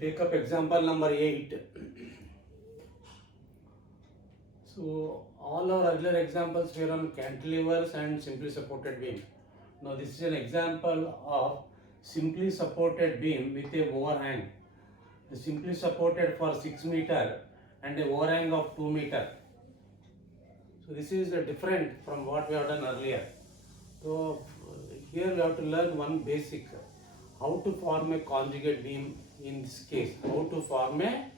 Take up example number 8. So all our earlier examples were on cantilevers and simply supported beam. Now this is an example of simply supported beam with a overhang. The simply supported for 6 meter and a overhang of 2 meter. So this is different from what we have done earlier. So here we have to learn one basic, how to form a conjugate beam in this case. How to form a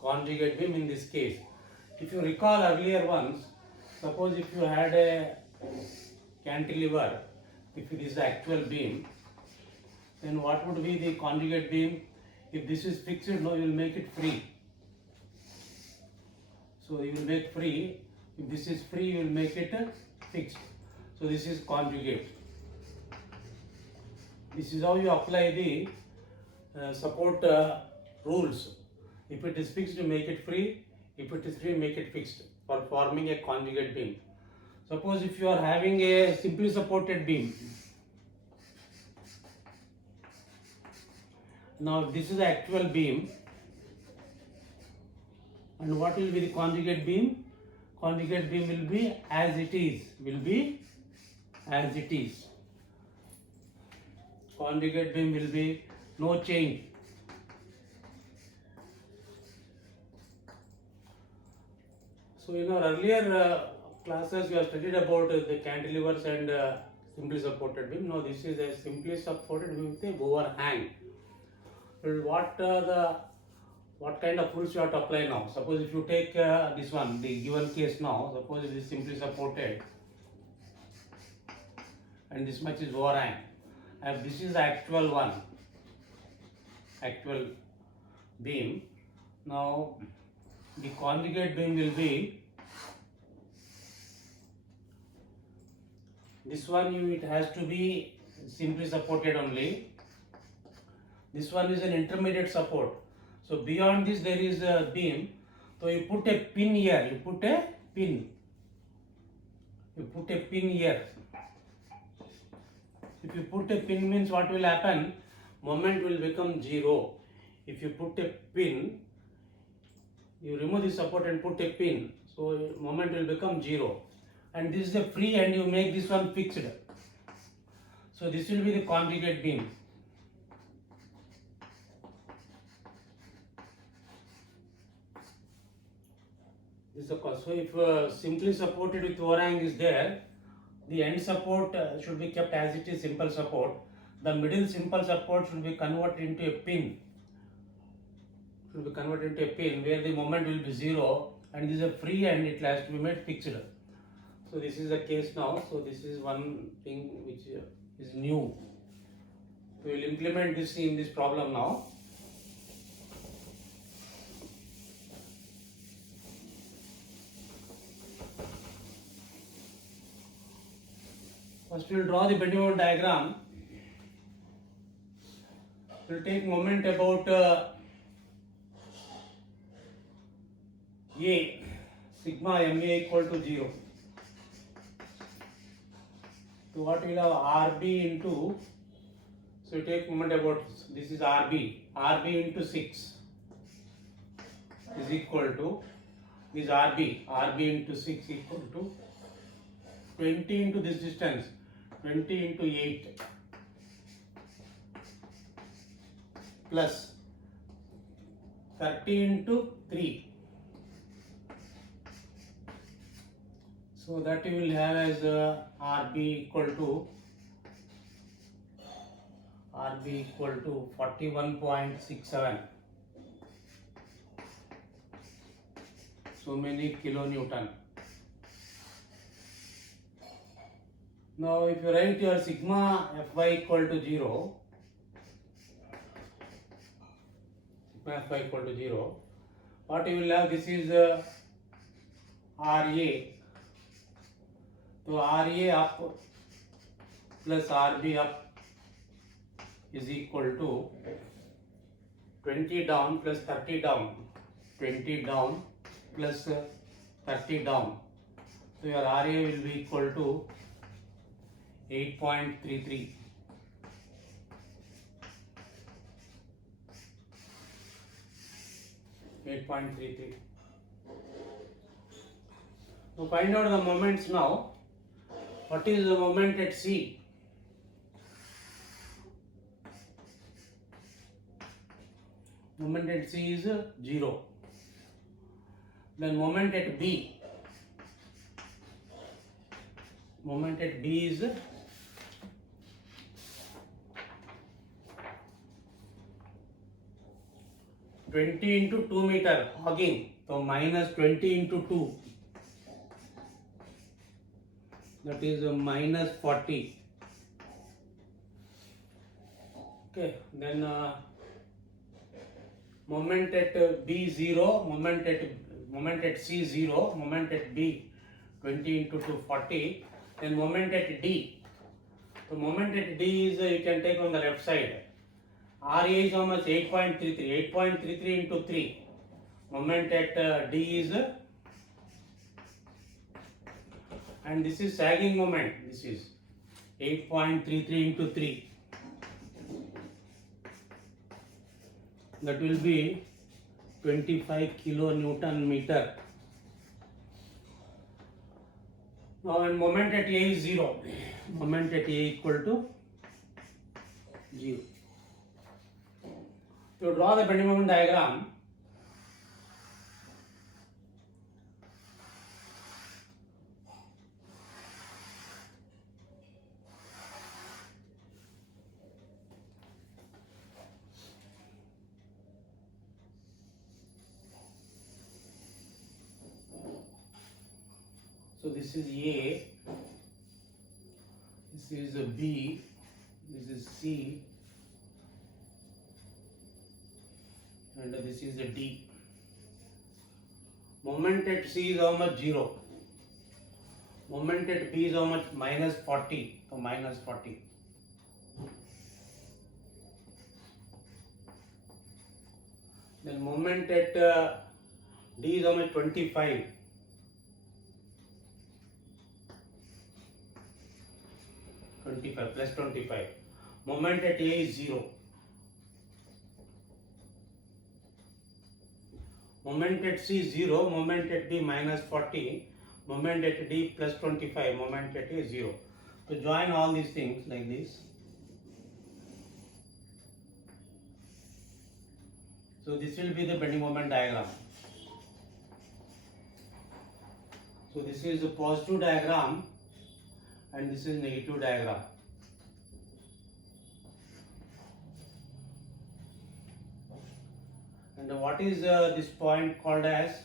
conjugate beam in this case. If you recall earlier ones, suppose if you had a cantilever, if it is the actual beam, then what would be the conjugate beam? If this is fixed, no, you will make it free. So you will make free. If this is free, you will make it fixed. So this is conjugate. This is how you apply the support rules. If it is fixed, you make it free. If it is free, make it fixed for forming a conjugate beam. Suppose if you are having a simply supported beam. Now this is the actual beam. And what will be the conjugate beam? Conjugate beam will be as it is. Conjugate beam will be no change. So in our earlier classes we have studied about the cantilevers and simply supported beam. Now this is a simply supported beam with a overhang. What kind of rules you have to apply now? Suppose if you take this one, the given case now, suppose it is simply supported and this much is overhang. And this is the actual one, actual beam. Now the conjugate beam will be this one. It has to be simply supported only. This one is an intermediate support. So beyond this there is a beam. So you put a pin here. You put a pin here. If you put a pin means what will happen? Moment will become 0. If you put a pin, you remove the support and put a pin. So moment will become 0. And this is a free and you make this one fixed. So this will be the conjugate beam. So if simply supported with overhang is there, the end support should be kept as it is, simple support. The middle simple support should be converted into a pin. Where the moment will be 0 and this is a free and it has to be made fixed. So this is the case now. So this is one thing which is new. We will implement this in this problem now. First we will draw the bending moment diagram. We will take moment about A, sigma MA equal to 0. So what we will have RB into, so you take moment about, this is RB into 6 is equal to, this RB into 6 equal to 20 into this distance, 20 into 8 plus 30 into 3. So that you will have as RB equal to 41.67. So many kilonewton. Now if you write your sigma Fy equal to 0, what you will have, this is RA. So RA up plus RB up is equal to 20 down plus 30 down. 20 down plus 30 down. So your RA will be equal to 8.33. 8.33. So find out the moments now. What is the moment at C? Moment at C is 0. Then moment at B. Moment at B is 20 into 2 meter hogging. So minus 20 into 2. That is minus 40. Okay. Then moment at B 0, moment at C 0, moment at B 20 into 2 40. Then moment at D. So moment at D is you can take on the left side. RA is how much? 8.33. 8.33 into 3. Moment at D is, and this is sagging moment. This is 8.33 into 3. That will be 25 kilonewton meter. Now, and moment at A is 0. Moment at A equal to 0. To draw the bending moment diagram, so this is A, this is B, this is C, and this is D. Moment at C is how much? 0. Moment at B is how much? Minus 40. So minus 40. Then moment at D is how much? 25. Plus 25. Moment at A is 0. Moment at C 0, moment at B minus 40, moment at D plus 25, moment at A 0. So join all these things like this. So this will be the bending moment diagram. So this is a positive diagram and this is negative diagram. And what is this point called as?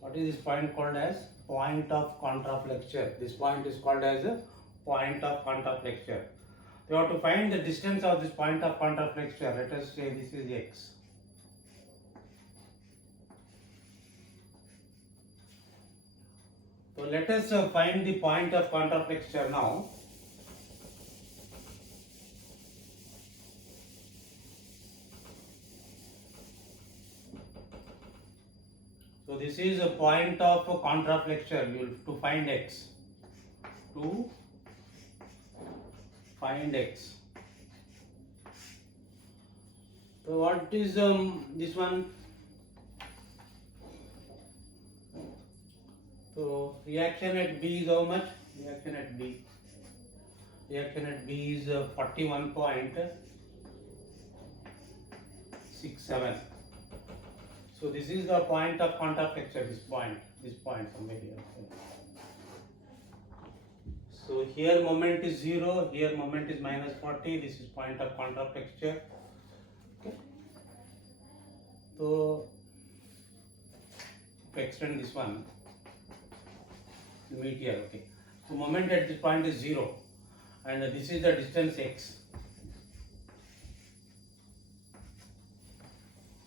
What is this point called as? Point of contraflexure. This point is called as a point of contraflexure. You have to find the distance of this point of contraflexure. Let us say this is x. So let us find the point of contraflexure now. So this is a point of contraflexure. You have to find x. To find x. So what is this one? So reaction at B is how much? Reaction at B is 41.67. So this is the point of contraflexure. This point somewhere here. So here moment is 0, here moment is minus 40. This is point of contraflexure. Okay. So to extend this one, meet here. Okay. So moment at this point is 0, and this is the distance x.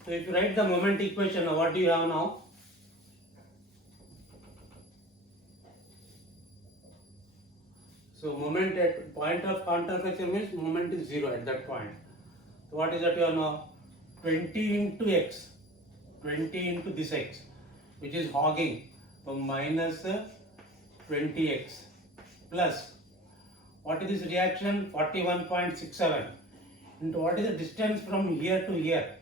So if you write the moment equation, what do you have now? So moment at point of contraflexure means moment is 0 at that point. So what is that you have now? 20 into x, 20 into this x, which is hogging. So minus 20x plus what is this reaction 41.67 into what is the distance from here to here,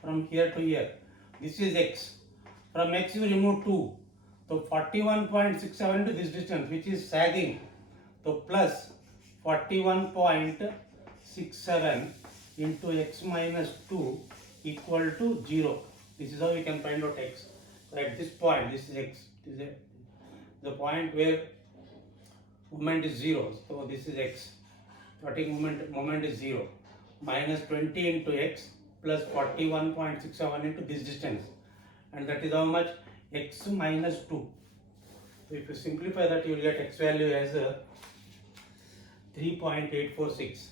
from here to here, this is x, from x you remove 2, so 41.67 into this distance which is sagging, so plus 41.67 into x minus 2 equal to 0. This is how we can find out x. So at this point, this is x, this is the point where moment is 0, so this is x, starting moment is 0, minus 20 into x plus 41.67 into this distance, and that is how much, x minus 2. So if you simplify that, you will get x value as 3.846,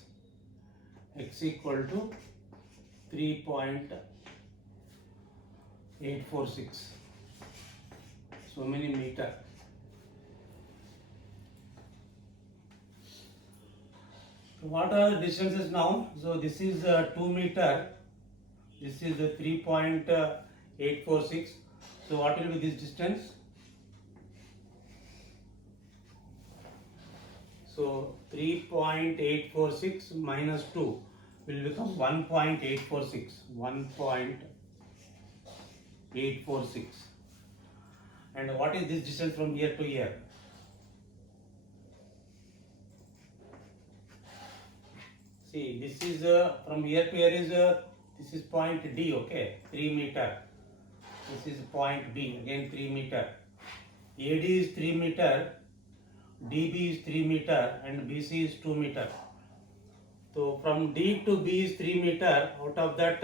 x equal to 3.846, so many meter. So what are the distances now? So this is 2 meter, this is 3.846. So what will be this distance? So 3.846 minus 2 will become 1.846. 1.846. And what is this distance from here to here? See, this is from here to here is this is point D, okay, 3 meter. This is point B, again 3 meter. AD is 3 meter, DB is 3 meter, and BC is 2 meter. So from D to B is 3 meter. Out of that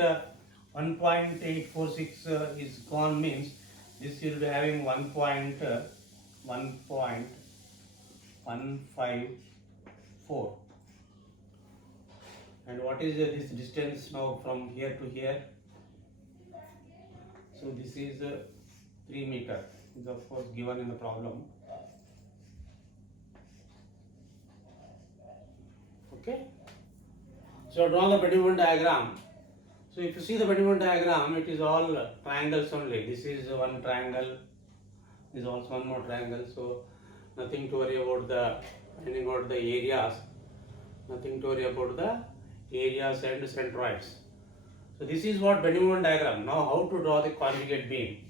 1.846 is gone, means this will be having 1.154. And what is this distance now from here to here? So this is 3 meter. Is of course given in the problem. Okay. So draw the Bennett diagram. So if you see the Bennett diagram, it is all triangles only. This is one triangle. This is also one more triangle. So nothing to worry about finding out the areas. Nothing to worry about the areas and centroids. So this is what Bennett diagram. Now how to draw the conjugate beam?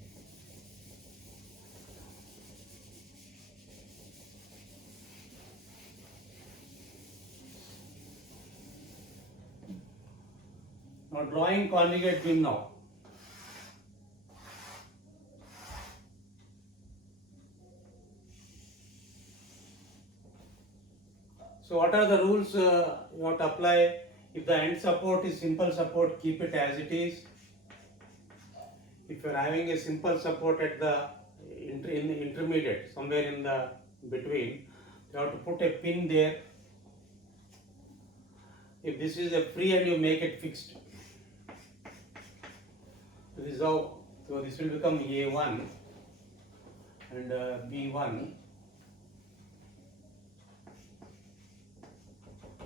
Now drawing conjugate beam now. So what are the rules you have to apply? If the end support is simple support, keep it as it is. If you are having a simple support at the in the intermediate, somewhere in the between, you have to put a pin there. If this is a free end, you make it fixed. So this is how. So this will become A1 and B1.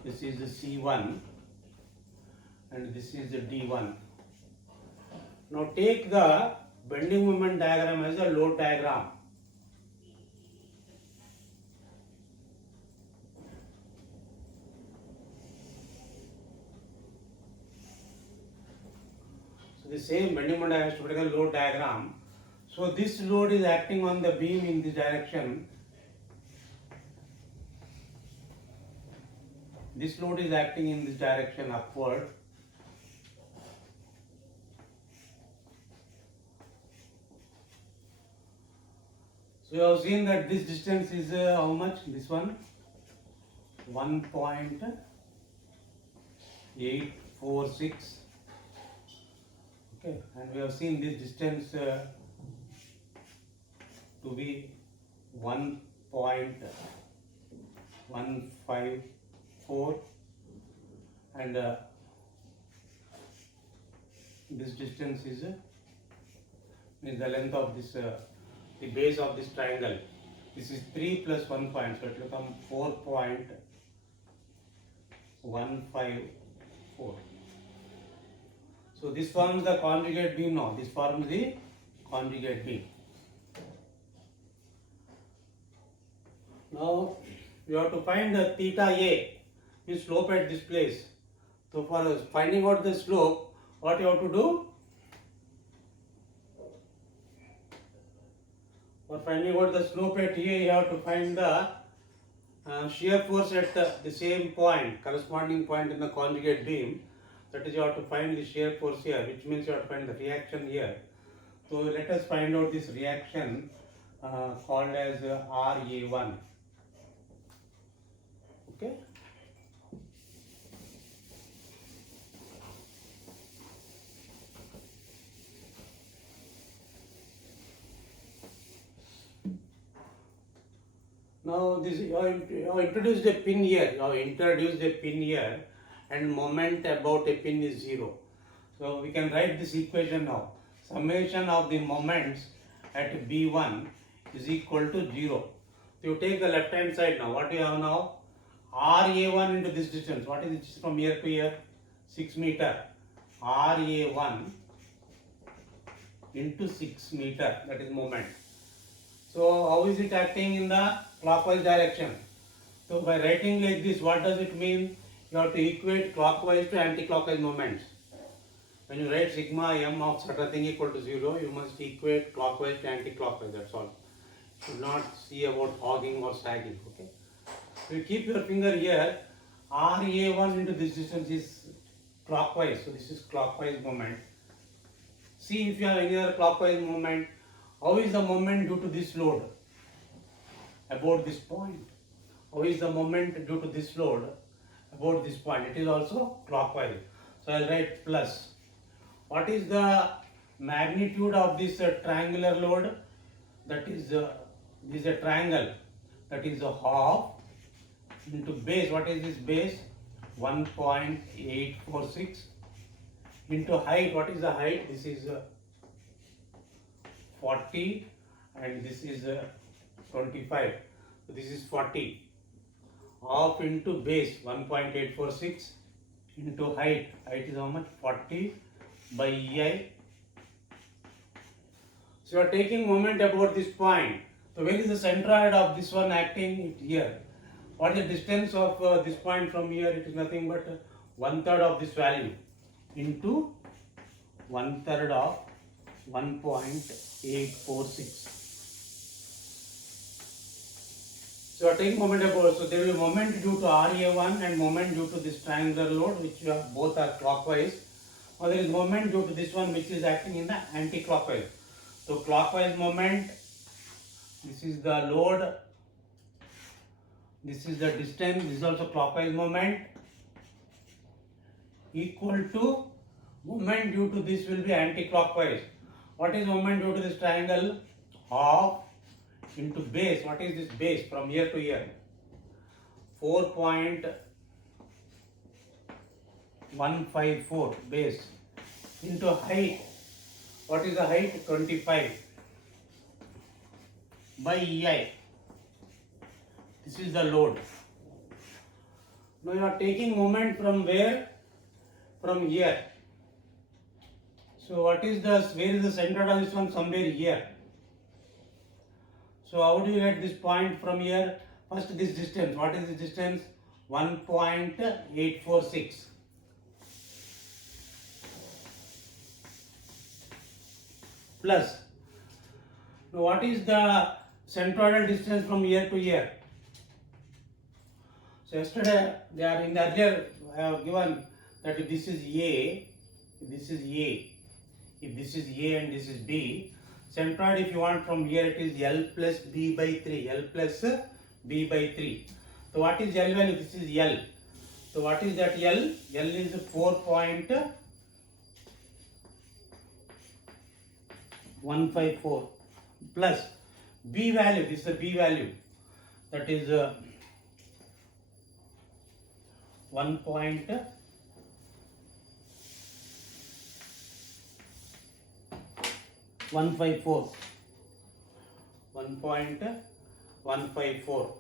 This is the C1 and this is the D1. Now take the bending moment diagram as a load diagram. So the same bending moment has to take a load diagram. So this load is acting on the beam in this direction. This load is acting in this direction upward. So you have seen that this distance is how much? This one 1.846. Okay, and we have seen this distance to be 1.154, and this distance is the length of this the base of this triangle. This is 3 plus 1 point, so it will become 4.154. So this forms the conjugate beam now. This forms the conjugate beam. Now you have to find the theta A, is slope at this place. So for finding out the slope, what you have to do? For finding out the slope at A, you have to find the shear force at the same point, corresponding point in the conjugate beam. That is, you have to find the shear force here, which means you have to find the reaction here. So let us find out this reaction called as RA1. Okay. Now this you have introduced a pin here. You have introduced a pin here, and moment about a pin is 0. So we can write this equation now. Summation of the moments at B1 is equal to 0. So you take the left hand side now. What do you have now? RA1 into this distance. What is it from here to here? 6 meter. RA1 into 6 meter. That is moment. So how is it acting in the clockwise direction? So by writing like this, what does it mean? You have to equate clockwise to anti-clockwise moments. When you write sigma m of certain thing equal to 0, you must equate clockwise to anti-clockwise. That's all. You should not see about hogging or sagging. Okay. So you keep your finger here. RA1 into this distance is clockwise. So this is clockwise moment. See if you have any other clockwise moment. How is the moment due to this load? About this point. How is the moment due to this load? About this point. It is also clockwise. So I will write plus. What is the magnitude of this triangular load? That is, this is a triangle. That is a half into base. What is this base? 1.846 into height. What is the height? This is 40 and this is 25. So this is 40. Half into base 1.846 into height. Height is how much? 40 by EI. So you are taking moment about this point. So where is the centroid of this one acting? Here. What is the distance of this point from here? It is nothing but 1/3 of this value into 1/3 of 1.846. So you are taking moment about, so there will be moment due to RA1 and moment due to this triangular load, which you have, both are clockwise. Or there is moment due to this one which is acting in the anti-clockwise. So clockwise moment, this is the load, this is the distance, this is also clockwise moment, equal to moment due to this will be anti-clockwise. What is moment due to this triangle? Half into base. What is this base from here to here? 4.154 base into height. What is the height? 25 by EI. This is the load. Now you are taking moment from where? From here. So what is the, where is the center of this one? Somewhere here. So how do you get this point from here? First this distance. What is the distance? 1.846. Plus. Now what is the centroidal distance from here to here? So yesterday they are in the earlier I have given that if this is A, if this is A, if this is A and this is B, centroid if you want from here it is L plus B by 3, L plus B by 3. So what is L value? This is L. So what is that L? L is 4.154 plus B value, this is the B value, that is 1.154. 1.154.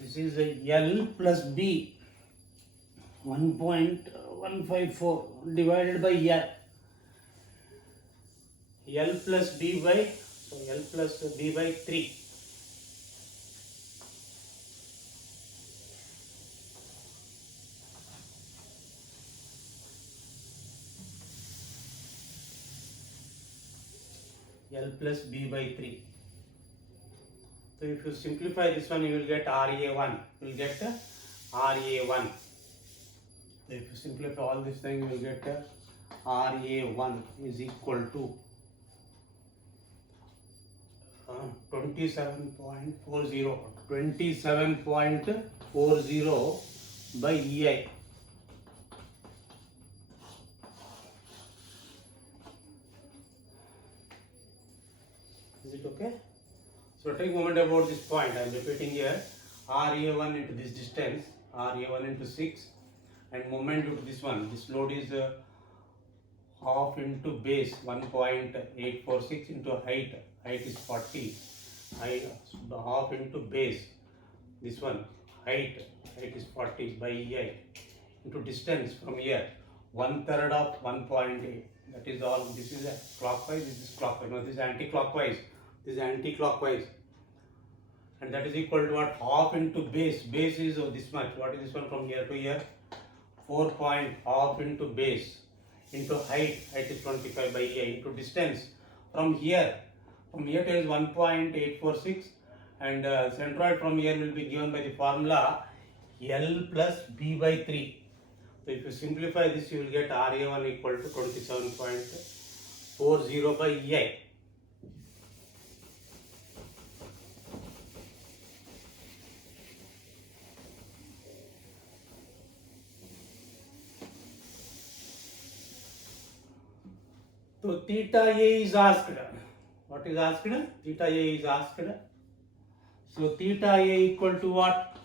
This is a L plus B, 1.154 divided by L. L plus B by, so L plus B by 3. L plus B by 3. So if you simplify this one, you will get RA1. You will get RA1. So if you simplify all this thing, you will get RA1 is equal to 27.40. 27.40 by EI. Is it okay? So take a moment about this point. I am repeating here. RA1 into this distance, RA1 into 6, and moment due to this one. This load is half into base 1.846 into height. Height is 40. Half into base. This one height is 40 by EI into distance from here 1/3 of 1.8. That is all. This is a clockwise. This is clockwise. No, this is anti-clockwise. This is anti-clockwise, and that is equal to what? Half into base. Base is this much. What is this one from here to here? 4 point half into base into height. Height is 25 by EI into distance from here. From here till 1.846, and centroid from here will be given by the formula L plus B by 3. So if you simplify this, you will get RA1 equal to 27.40 by EI. So theta A is asked. What is asked? Theta A is asked. So theta A equal to what?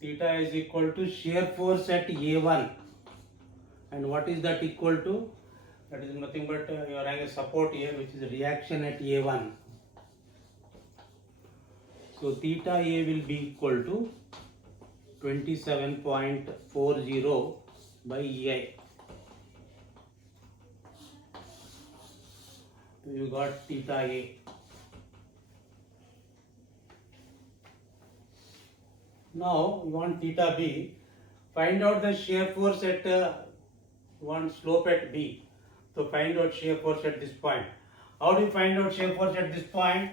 Theta is equal to shear force at A1. And what is that equal to? That is nothing but you are having a support here, which is a reaction at A1. So theta A will be equal to 27.40 by EI. So you got theta A. Now you want theta B. Find out the shear force at one slope at B. So find out shear force at this point. How do you find out shear force at this point?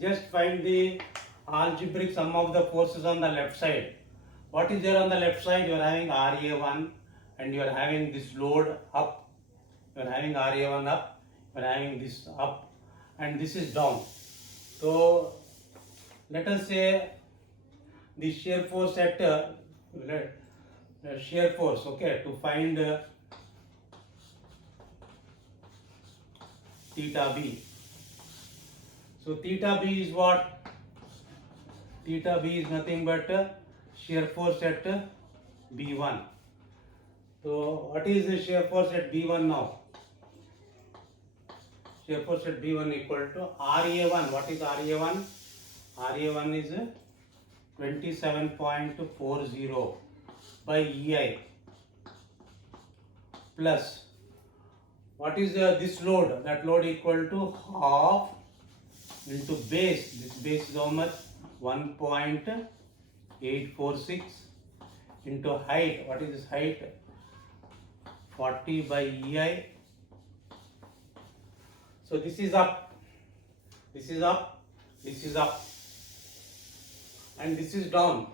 Just find the algebraic sum of the forces on the left side. What is there on the left side? You are having RA1 and you are having this load up. You are having RA1 up. You are having this up and this is down. So let us say the shear force at shear force, okay, to find theta B. So theta B is what? Theta B is nothing but shear force at B1. So what is the shear force at B1 now? Shear force at B1 equal to RA1. What is RA1? RA1 is 27.40 by EI plus what is this load? That load equal to half into base. This base is how much? 1.846 into height. What is this height? 40 by EI. So this is up, this is up, this is up, and this is down.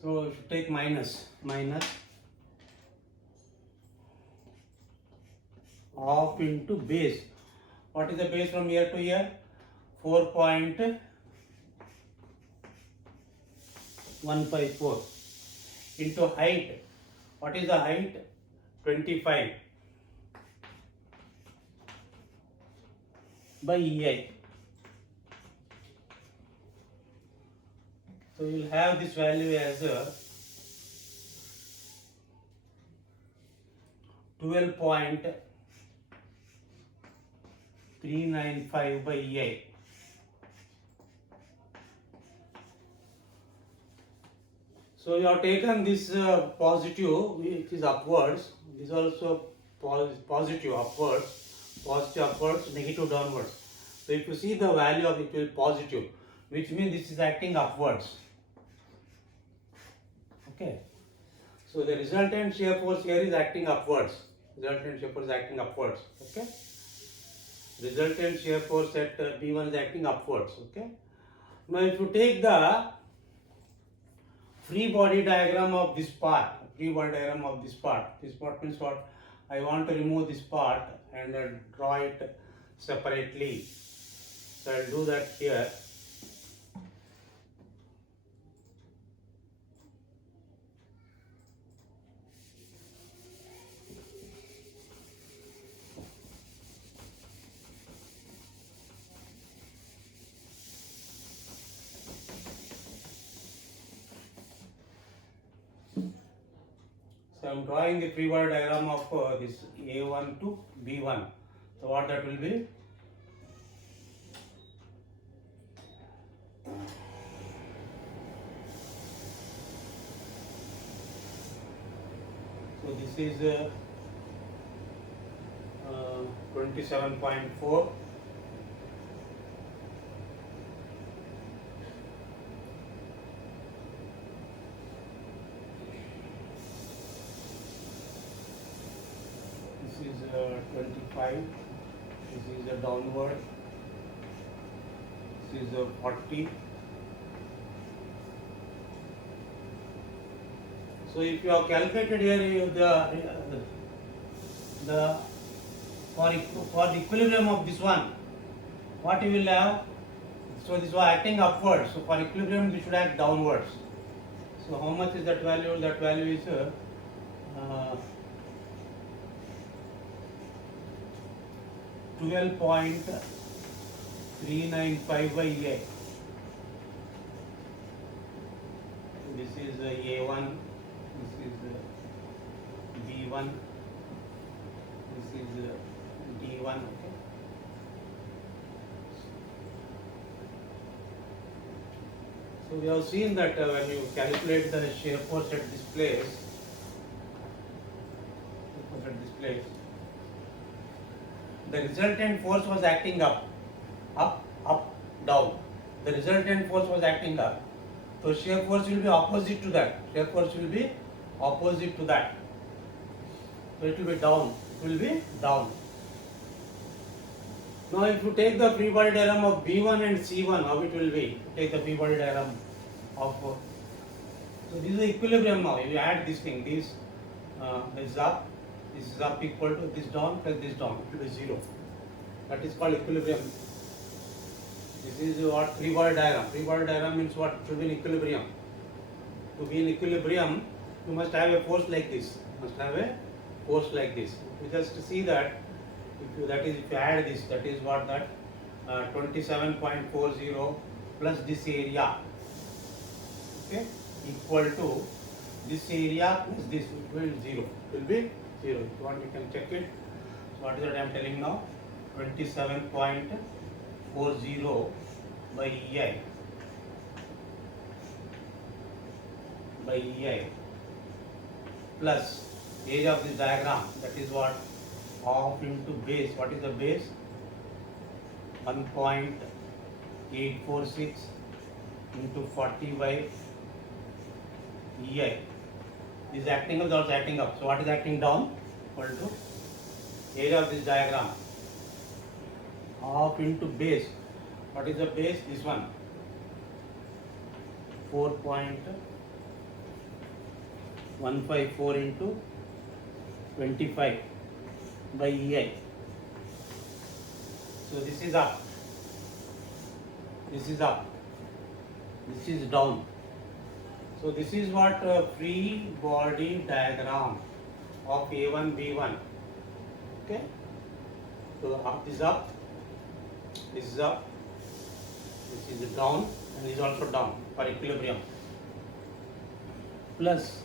So you should take minus half into base. What is the base from here to here? 4.154 into height. What is the height? 25 by EI. So you will have this value as 12.395 by EI. So you have taken this positive, which is upwards. This also positive upwards. positive upwards, negative downwards. So if you see the value of it will be positive, which means this is acting upwards. Okay. So the resultant shear force here is acting upwards. Resultant shear force is acting upwards. Okay. Resultant shear force at B1 is acting upwards. Okay. Now if you take the free body diagram of this part, this part means what? I want to remove this part and draw it separately. So I'll do that here. So I'm drawing the free body diagram of this A1 to B1. So what that will be? So this is 27.4. This is 25. This is a downward. This is 40. So if you have calculated here the for the equilibrium of this one, what you will have? So this was acting upwards. So for equilibrium, we should act downwards. So how much is that value? That value is 12.395 by A. This is A1. This is B1. This is D1. Okay. So we have seen that when you calculate the shear force at this place, the resultant force was acting up, down. The resultant force was acting up. So shear force will be opposite to that. So it will be down. Now if you take the free body diagram of B1 and C1, how it will be? Take the free body diagram of so this is the equilibrium now. If you add this thing, this is up equal to this down plus this down, it will be 0. That is called equilibrium. This is what free body diagram. Free body diagram means what? It should be in equilibrium. To be in equilibrium, you must have a force like this. You just see that if you add this, that is what that 27.40 plus this area, okay, equal to this area plus this, it will be 0. If you want, you can check it. So what is that I am telling now? 27.40 by EI plus area of this diagram, that is what? Half into base. What is the base? 1.846 into 40 by EI. This is acting up, is also acting up. So what is acting down? Equal to area of this diagram. Half into base. What is the base? This one. 4.154 into 25 by EI. So this is up. This is down. So this is what free body diagram of A1, B1. Okay. So up is up. This is up. This is down, and this is also down for equilibrium. Plus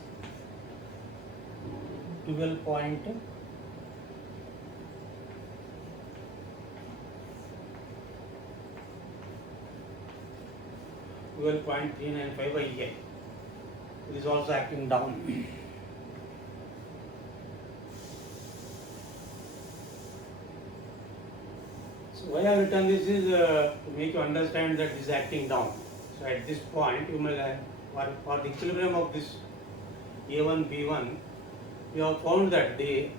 12.395 by EI. It is also acting down. So why I have written this is to make you understand that this is acting down. So at this point, you may for the equilibrium of this A1 B1, we have found that the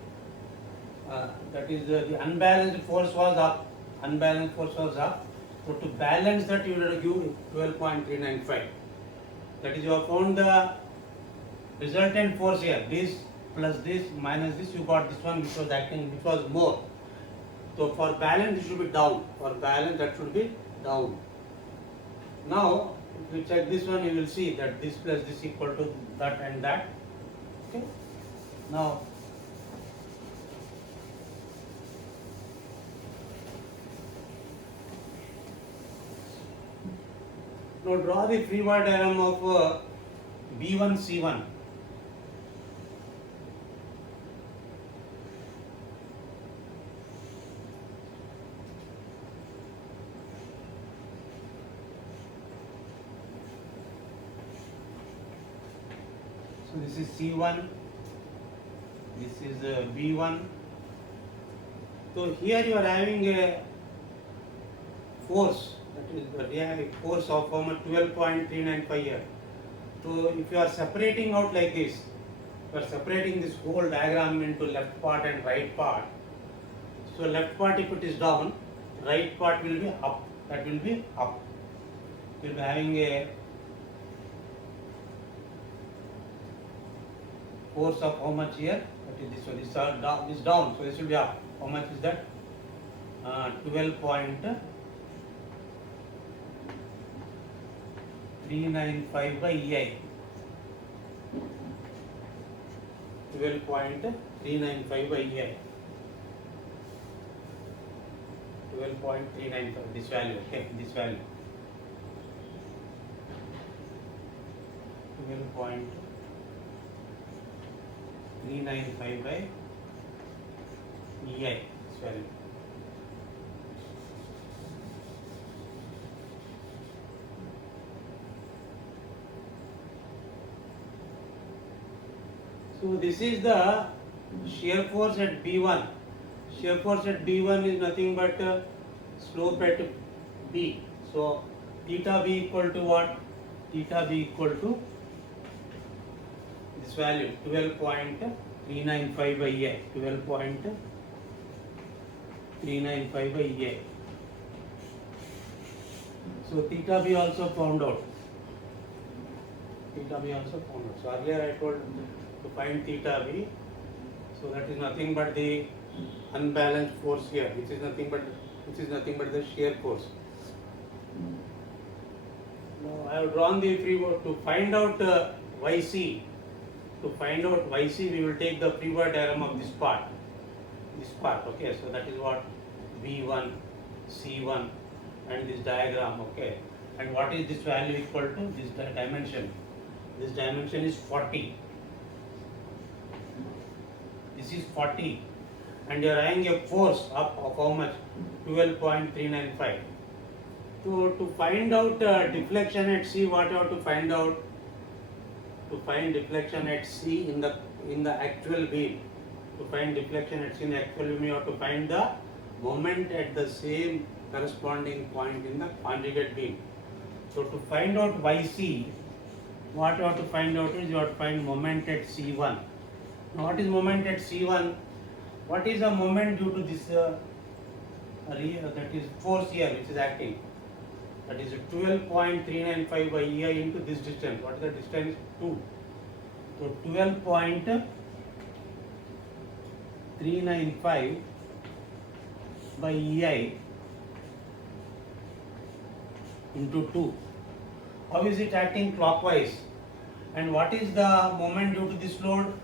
unbalanced force was up. Unbalanced force was up. So to balance that, you will give 12.395. That is, you have found the resultant force here. This plus this minus this, you got this one which was acting, which was more. So for balance, it should be down. For balance, that should be down. Now, if you check this one, you will see that this plus this equal to that and that. Okay. Now, draw the free body diagram of B1 C1. So this is C1, this is B1. So here you are having a force, that is we have a force of 12.395 here. So if you are separating out like this, you are separating this whole diagram into left part and right part. So left part, if it is down, right part will be up. That will be up. You will be having a force of how much here? That is this one. This is down, so this will be up. How much is that? 12.395 by EI. 12.395 by EI. 12.395. This value. Okay, this value. 12.395 by EI. This value. So this is the shear force at B1. Shear force at B1 is nothing but slope at B. So theta B equal to what? Theta B equal to this value 12.395 by EI. 12.395 by EI. So theta B also found out. Theta B also found out. So earlier I told to find theta B. So that is nothing but the unbalanced force here, which is nothing but the shear force. Now I have drawn the free body to find out YC. To find out YC, we will take the free body diagram of this part. Okay. So that is what B1, C1, and this diagram. Okay. And what is this value equal to? This dimension. This dimension is 40. This is 40, and you are having a force up of how much? 12.395. So to find out deflection at C, what you have to find out? To find deflection at C in the actual beam. To find deflection at C in the actual beam, you have to find the moment at the same corresponding point in the conjugate beam. So to find out YC, what you have to find out is you have to find moment at C1. Now what is moment at C1? What is the moment due to this that is force here which is acting? That is 12.395 by EI into this distance. What is the distance? 2. So 12.395 by EI into 2. How is it acting clockwise? And what is the moment due to this load?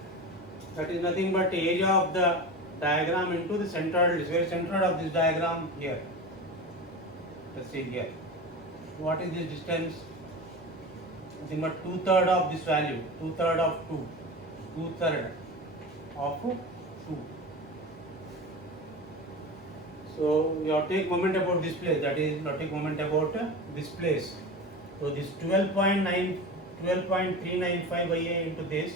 That is nothing but area of the diagram into the centroid. It is very centroid of this diagram here. Let's see here. What is this distance? Nothing but 2/3 of this value. 2/3 of 2. 2/3 of 2. So you have to take moment about this place. That is, you have to take moment about this place. So this 12.395 by A into this.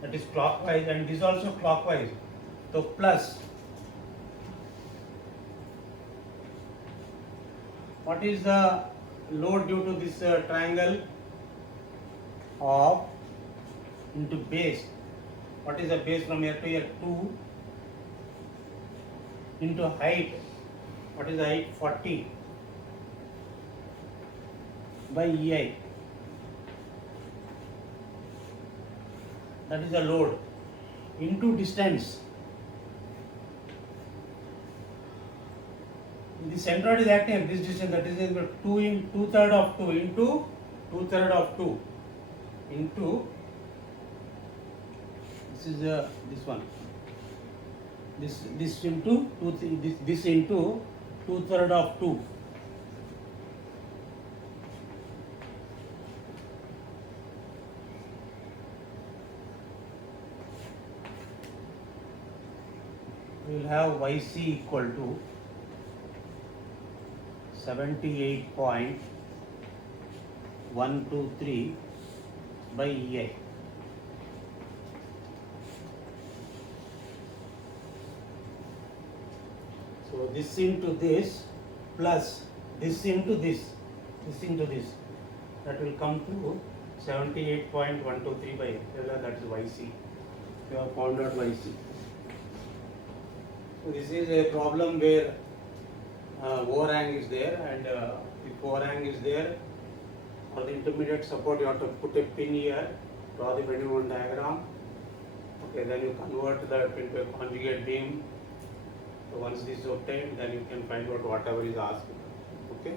That is clockwise, and this also clockwise. So plus what is the load due to this triangle of into base? What is the base from here to here? 2 into height. What is the height? 40 by EI. That is the load into distance. The centroid is acting at this distance, that is 2 in 2/3 of 2 into 2/3 of 2 into this is this one. This into this into 2/3 of 2. We will have YC equal to 78.123 by EI. So this into this plus this into this into this, that will come to 78.123 by that is YC. You have found out YC. So this is a problem where overhang is there, and if overhang is there, for the intermediate support you have to put a pin here, draw the bending moment diagram. Okay, then you convert that into a conjugate beam. So once this is obtained, then you can find out whatever is asked. Okay.